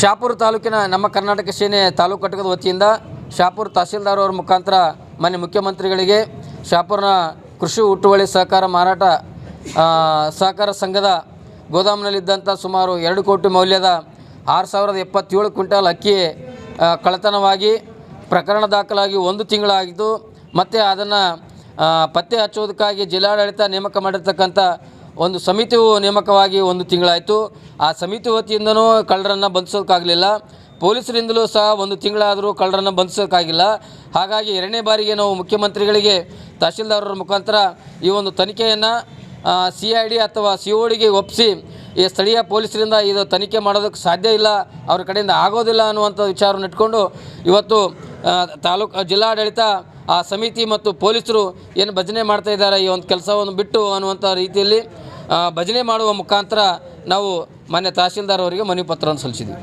ಶಾಪುರ ತಾಲೂಕಿನ ನಮ್ಮ ಕರ್ನಾಟಕ ಸೇನೆ ತಾಲೂಕು ಘಟಕದ ವತಿಯಿಂದ ಶಾಪುರ ತಹಸೀಲ್ದಾರ್ ಅವರ ಮುಖಾಂತರ ಮನೆ ಮುಖ್ಯಮಂತ್ರಿಗಳಿಗೆ ಶಾಪುರನ ಕೃಷಿ ಹುಟ್ಟುವಳಿ ಸಹಕಾರ ಮಾರಾಟ ಸಹಕಾರ ಸಂಘದ ಗೋದಾಮಿನಲ್ಲಿದ್ದಂಥ ಸುಮಾರು ಎರಡು ಕೋಟಿ ಮೌಲ್ಯದ ಆರು ಸಾವಿರದ ಎಪ್ಪತ್ತೇಳು ಕ್ವಿಂಟಾಲ್ ಅಕ್ಕಿ ಕಳತನವಾಗಿ ಪ್ರಕರಣ ದಾಖಲಾಗಿ ಒಂದು ತಿಂಗಳಾಗಿದ್ದು, ಮತ್ತು ಅದನ್ನು ಪತ್ತೆ ಹಚ್ಚೋದಕ್ಕಾಗಿ ಜಿಲ್ಲಾಡಳಿತ ನೇಮಕ ಮಾಡಿರ್ತಕ್ಕಂಥ ಒಂದು ಸಮಿತಿಯು ನೇಮಕವಾಗಿ ಒಂದು ತಿಂಗಳಾಯಿತು. ಆ ಸಮಿತಿ ವತಿಯಿಂದನೂ ಕಳ್ಳರನ್ನು ಬಂಧಿಸೋಕ್ಕಾಗಲಿಲ್ಲ. ಪೊಲೀಸರಿಂದಲೂ ಸಹ ಒಂದು ತಿಂಗಳಾದರೂ ಕಳ್ಳರನ್ನು ಬಂಧಿಸೋಕ್ಕಾಗಿಲ್ಲ. ಹಾಗಾಗಿ ಎರಡನೇ ಬಾರಿಗೆ ನಾವು ಮುಖ್ಯಮಂತ್ರಿಗಳಿಗೆ, ತಹಶೀಲ್ದಾರರ ಮುಖಾಂತರ ಈ ಒಂದು ತನಿಖೆಯನ್ನು ಸಿ ಐ ಡಿ ಅಥವಾ ಸಿ ಒ ಒಪ್ಪಿಸಿ, ಈ ಸ್ಥಳೀಯ ಪೊಲೀಸರಿಂದ ಇದು ತನಿಖೆ ಮಾಡೋದಕ್ಕೆ ಸಾಧ್ಯ ಇಲ್ಲ, ಅವ್ರ ಕಡೆಯಿಂದ ಆಗೋದಿಲ್ಲ ಅನ್ನುವಂಥ ವಿಚಾರವನ್ನು ಇಟ್ಕೊಂಡು ಇವತ್ತು ತಾಲೂಕು, ಜಿಲ್ಲಾಡಳಿತ ಆ ಸಮಿತಿ ಮತ್ತು ಪೊಲೀಸರು ಏನು ಭಜನೆ ಮಾಡ್ತಾ ಇದ್ದಾರೆ ಈ ಒಂದು ಕೆಲಸವನ್ನು ಬಿಟ್ಟು ಅನ್ನುವಂಥ ರೀತಿಯಲ್ಲಿ ಭಜನೆ ಮಾಡುವ ಮುಖಾಂತರ ನಾವು ಮಾನ್ಯ ತಹಸೀಲ್ದಾರ್ ಅವರಿಗೆ ಮನವಿ ಪತ್ರವನ್ನು ಸಲ್ಲಿಸಿದ್ವಿ.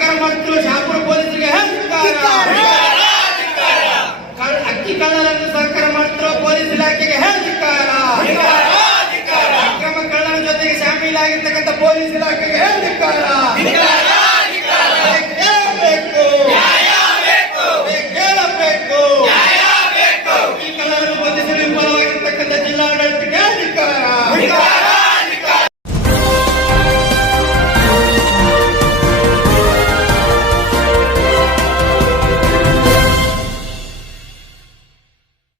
ಸರ್ಕಾರ ಮಾಡಿದ್ರು ಶಾಪುರ ಪೊಲೀಸರಿಗೆ ಅಕ್ಕಿ ಕಳ್ಳರನ್ನು ಸರ್ಕಾರ ಮಾಡ್ತಿರೋ ಪೊಲೀಸ್ ಇಲಾಖೆಗೆ ಹೇಳಧಿಕಾರ ಅಕ್ರಮ ಕಳ್ಳರ ಜೊತೆಗೆ ಶಾಮೀಲಾಗಿರ್ತಕ್ಕಂಥ ಪೊಲೀಸ್ ಇಲಾಖೆಗೆ ಹೇಳಧಿಕಾರ ಕೇಳಬೇಕು! ಕೇಳಬೇಕು! ಈ ಕಳ್ಳರನ್ನು ಜಿಲ್ಲಾಡಳಿತಕ್ಕೆ ಅಧಿಕಾರ